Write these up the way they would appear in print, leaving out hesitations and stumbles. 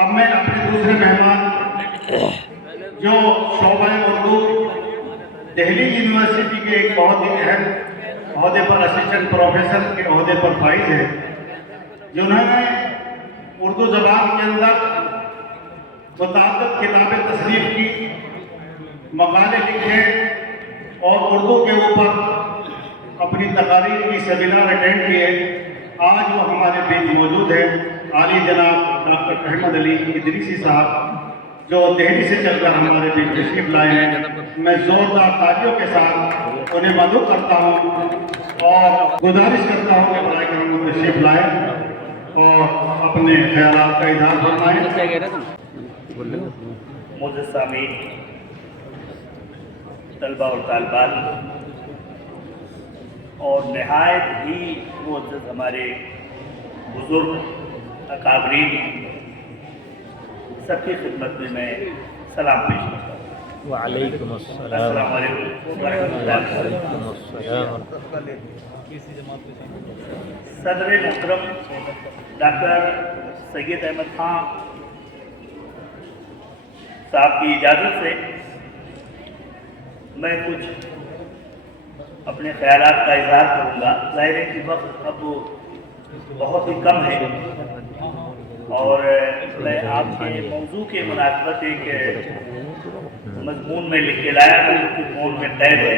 اب میں اپنے دوسرے مہمان جو شعبہ اردو دہلی یونیورسٹی کے ایک بہت ہی اہم عہدے پر اسسٹنٹ پروفیسر کے عہدے پر فائز ہے، جنہوں نے اردو زبان کے اندر متعدد کتابیں تصنیف کی، مقالے لکھے اور اردو کے اوپر اپنی تقاریر کی سیمینار اٹینڈ کیے۔ آج وہ ہمارے بیچ موجود ہے، عالی جناب ڈاکٹر احمد علی ادریسی صاحب، جو دہلی سے چل کر ہمارے بیچ تشریف لائے ہیں۔ میں زوردار تالیوں کے ساتھ انہیں مدعو کرتا ہوں اور گزارش کرتا ہوں کہ برائے کرم وہ تشریف لائیں اور اپنے خیالات کا اظہار فرمائیں۔ معزز سامعین، طلبہ اور طالبات اور نہایت ہی معزز ہمارے بزرگ اکابرین، سب کی خدمت میں سلام پیش کرتا ہوں۔ وعلیکم السلام السلام علیکم ورحمۃ اللہ۔ وعلیکم السلام۔ صدر محترم ڈاکٹر سید احمد خان صاحب کی اجازت سے میں کچھ اپنے خیالات کا اظہار کروں گا۔ ظاہر ہے کہ وقت اب بہت ہی کم ہے اور میں آپ کے موضوع کے مناسبت ایک مضمون میں لکھ کے لایا تھا جو کہ فون میں قید ہے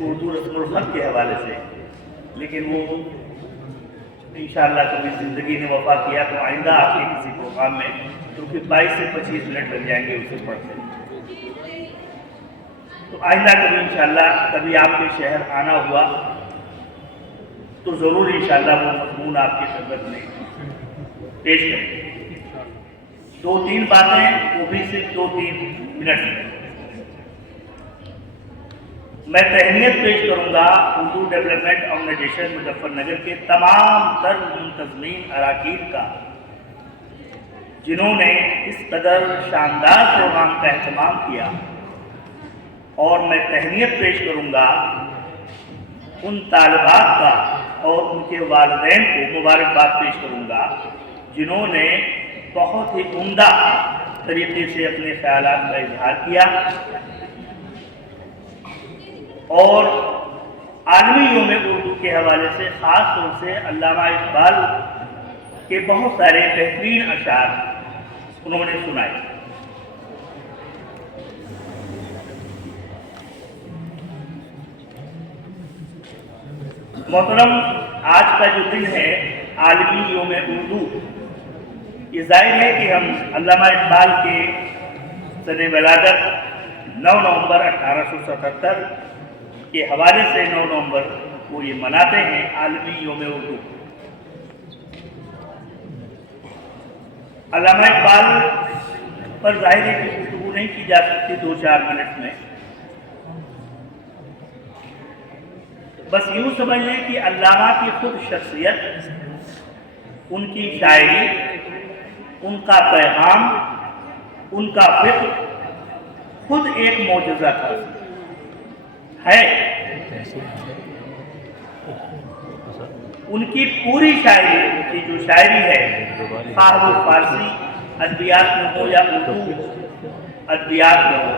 اردو رسم الخط کے حوالے سے، لیکن وہ انشاءاللہ کبھی زندگی نے وفا کیا تو آئندہ آپ کے کسی پروگرام میں، کیونکہ 22 سے 25 منٹ لگ جائیں گے اسے پڑھتے، تو آئندہ کبھی انشاءاللہ کبھی آپ کے شہر آنا ہوا تو ضرور انشاءاللہ وہ مضمون آپ کی خدمت میں پیش کریں گے۔ 2-3 باتیں، وہ بھی صرف 2-3 منٹ میں میں تہنیت پیش کروں گا اردو ڈیولپمنٹ آرگنائزیشن مظفر نگر کے تمام تر منتظمین اراکین کا، جنہوں نے اس قدر شاندار پروگرام کا اہتمام کیا، اور میں تہنیت پیش کروں گا ان طالبات کا اور ان کے والدین کو مبارکباد پیش کروں گا جنہوں نے بہت ہی عمدہ طریقے سے اپنے خیالات کا اظہار کیا، اور عالمی یوم اردو کے حوالے سے خاص طور سے علامہ اقبال کے بہت سارے بہترین اشعار انہوں نے سنائے۔ محترم، آج کا جو دن ہے عالمی یوم اردو، یہ ظاہر ہے کہ ہم علامہ اقبال کے سن ولادت 9 نومبر 1877 کے حوالے سے 9 نومبر کو یہ مناتے ہیں عالمی یوم اردو۔ علامہ اقبال پر ظاہر ہے کہ گفتگو نہیں کی جا سکتی 2-4 منٹ میں، بس یوں سمجھ لیں کہ علامہ کی خود شخصیت، ان کی شاعری، ان کا پیغام، ان کا فکر خود ایک معجزہ تھا ہے۔ ان کی پوری شاعری، ان کی جو شاعری ہے، خواہ وہ فارسی ادبیات میں ہو یا اردو ادبیات میں ہو،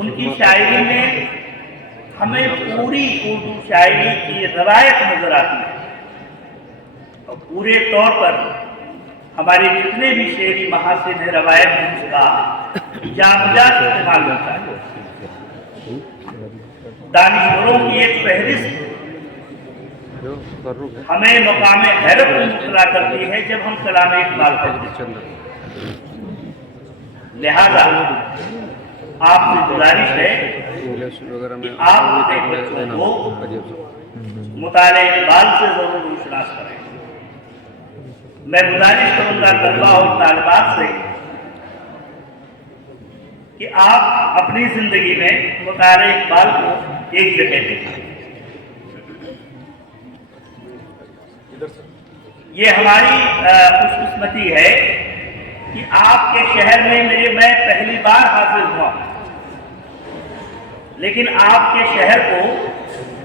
ان کی شاعری میں ہمیں پوری اردو شاعری کی روایت نظر آتی ہے، اور پورے طور پر ہمارے جتنے بھی شعری محاسن روایت ہیں اس کا جامجا استعمال ہوتا ہے۔ دانشوروں کی ایک فہرست ہمیں مقام حیرت میں مبتلا کرتی ہے جب ہم کلام اقبال پڑھتے ہیں۔ لہذا آپ سے گزارش ہے کہ آپ اپنے بچوں کو مطالعہ اقبال سے ضرور روشناس کریں۔ میں گزارش کروں گا طلبہ اور طالبات سے کہ آپ اپنی زندگی میں مطالعہ اقبال کو ایک جگہ دیں۔ یہ ہماری خوش قسمتی ہے کہ آپ کے شہر میں میں پہلی بار حاضر ہوا، لیکن آپ کے شہر کو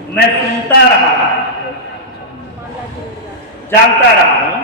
میں سنتا رہا ہوں، جانتا رہا ہوں،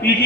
PG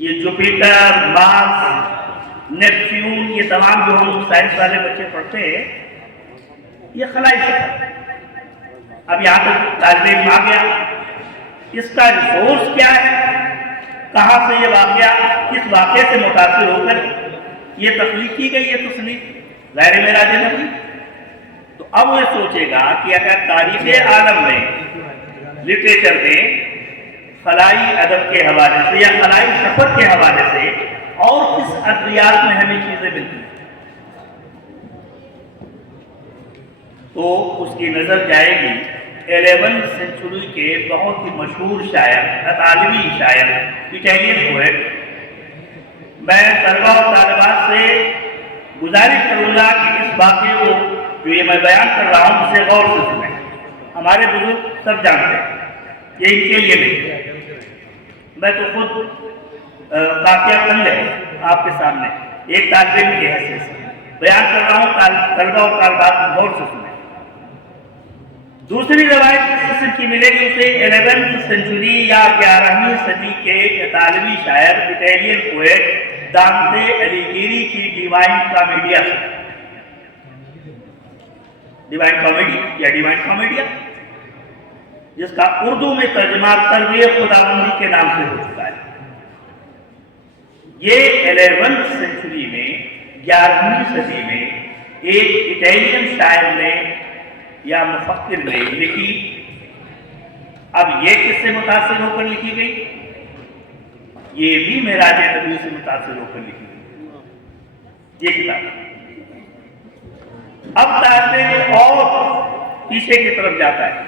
یہ جوپیٹر، مارس، نیپچیون، یہ تمام جو ہم سائنس والے بچے پڑھتے ہیں، یہ خلائی سفر۔ اب یہاں تک طالب علم آ گیا، اس کا ریسورس کیا ہے، کہاں سے یہ واقعہ، کس واقعے سے متاثر ہو کر یہ تخلیق کی گئی ہے تصنیف ظاہر معراج نبی۔ تو اب وہ سوچے گا کہ اگر تاریخ عالم میں لٹریچر میں خلائی ادب کے حوالے سے یا خلائی سفر کے حوالے سے اور کس ادبیات میں ہمیں چیزیں ملتی ہیں، تو اس کی نظر جائے گی 11 سینچری کے بہت ہی مشہور شاعر، اطالوی شاعر، اٹیلین پوئٹ۔ میں طلبہ اور طالبات سے گزارش کروں گا کہ اس واقعے کو جو یہ میں بیان کر رہا ہوں اسے غور سے سنیں۔ ہمارے بزرگ سب جانتے ہیں، یہ ان کے لیے نہیں، میں تو خود کافی تنگ ہے آپ کے سامنے ایک طالب علم کی حیثیت سے بیان کر رہا ہوں، طلبہ اور طالبات غور سے سنیں۔ دوسری روایت کس قسم کی ملے گی اسے 11 سینچری یا 11ویں صدی کے اطالوی شاعر اٹیلین پوئٹ دانتے الیگیری کی ڈیوائن کامیڈیا، ڈیوائن کامیڈی یا ڈیوائن کامیڈیا، جس کا اردو میں ترجمہ ترویع خداوندی کے نام سے ہو چکا ہے۔ یہ 11 سینچری میں 11ویں صدی میں ایک اٹیلین شاعر نے یا مفکر نے لکھی۔ اب یہ کس سے متاثر ہو کر لکھی گئی؟ یہ بھی معراج نبی سے متاثر ہو کر لکھی گئی یہ کتاب۔ اب طالب علم اور پیچھے کی طرف جاتا ہے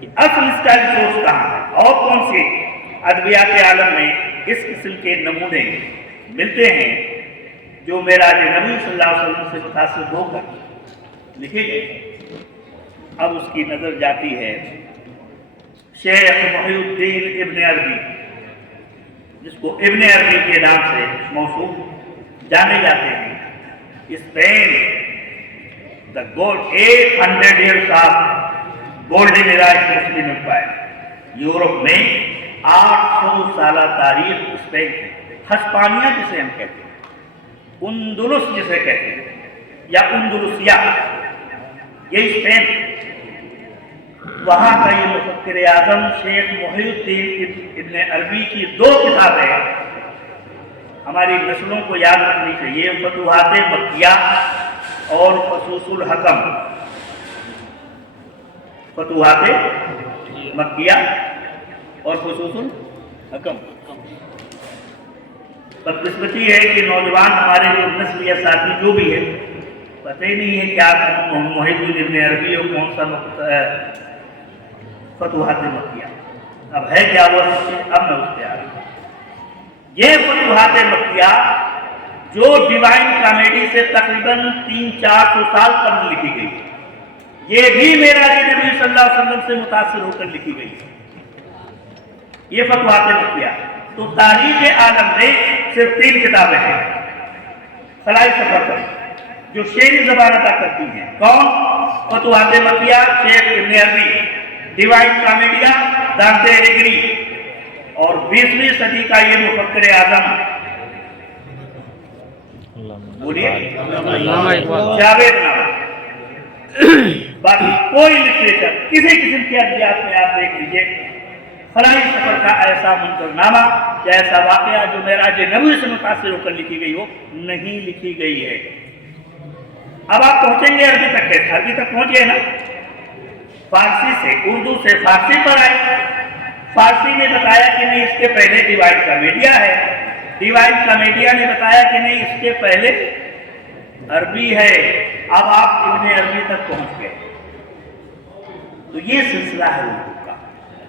کہ اصل اس کا ریسورس کہاں ہے اور کون سے ادبیات عالم میں اس قسم کے نمونے ملتے ہیں جو معراج نبی صلی اللہ علیہ وسلم سے متاثر ہو کر لکھے گئے۔ اب اس کی نظر جاتی ہے شیخ محی الدین ابن عربی، جس کو ابن عربی کے نام سے موصوف جانے جاتے ہیں۔ Spain, the gold 800 years of golden era مسلم امپائر، یورپ میں 800 سالہ تاریخ اسپین کی، ہسپانیہ جسے ہم کہتے ہیں، اندلس جسے کہتے ہیں یا اندلسیہ، یہ اسپین، وہاں کا یہ مفکر اعظم شیخ محی الدین ابن عربی کی 2 کتابیں ہماری نسلوں کو یاد رکھنی چاہیے، فتوحات مکیہ اور فصوص الحکم۔ فتوحات مکیہ اور فصوص الحکم۔ بدقسمتی ہے کہ نوجوان ہمارے جو نسل یا ساتھی جو بھی ہے پتہ ہی نہیں ہے کیا محی الدین ابن عربی اور کون سا فتوحات مکیہ، اب ہے کیا وہ اب میں اس پہ آ رہا ہوں۔ یہ فتوحات مکیہ جو ڈیوائن کامیڈی سے تقریباً 300-400 سال قبل لکھی گئی، یہ بھی معراج نبی صلی اللہ علیہ وسلم سے متاثر ہو کر لکھی گئی، یہ فتوحات مکیہ۔ تو تاریخ عالم میں صرف 3 کتابیں ہیں خلائی سفر پر جو شعری زبان ادا کرتی ہیں، کون؟ فتوحات مکیہ شیخ ابن عربی، ڈیوائن کامیڈیا دانتے الیگری، اور 20ویں صدی کا یہ مفکر اعظم بولیے جاوید نامہ۔ باقی کوئی لٹریچر کسی قسم کی ادبیات میں آپ دیکھ لیجئے، خلائی سفر کا ایسا منظرنامہ یا ایسا واقعہ جو معراج نبوی سے متاثر ہو کر لکھی گئی ہو، نہیں لکھی گئی ہے۔ اب آپ پہنچیں گے عربی تک، کیسے عربی تک پہنچے نا، فارسی سے، اردو سے فارسی پر آئے۔ فارسی نے بتایا کہ نہیں اس کے پہلے ڈیوائن کامیڈیا ہے، ڈیوائن کامیڈیا نے بتایا کہ نہیں اس کے پہلے عربی ہے۔ اب آپ ابن عربی تک پہنچ گئے، تو یہ سلسلہ ہے اردو کا،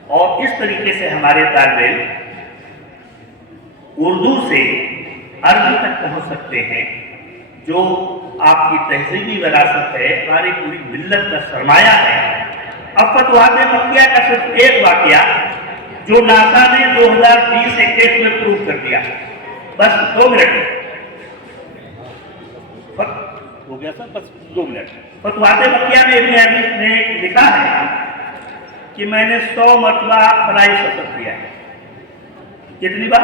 اور اس طریقے سے ہمارے طالب علم اردو سے عربی تک پہنچ سکتے ہیں، جو آپ کی تہذیبی وراثت ہے، ہماری پوری ملت کا سرمایہ ہے۔ اب فتوحات مکیہ کا صرف ایک واقعہ جو ناسا نے 2020-21 میں پروو کر دیا، بس 2 منٹ ہو گیا سر، بس 2 منٹ۔ فتوحات مکیہ میں ابن عربی نے لکھا ہے کہ میں نے 100 مرتبہ خلائی سفر کیا ہے۔ کتنی بار؟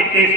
21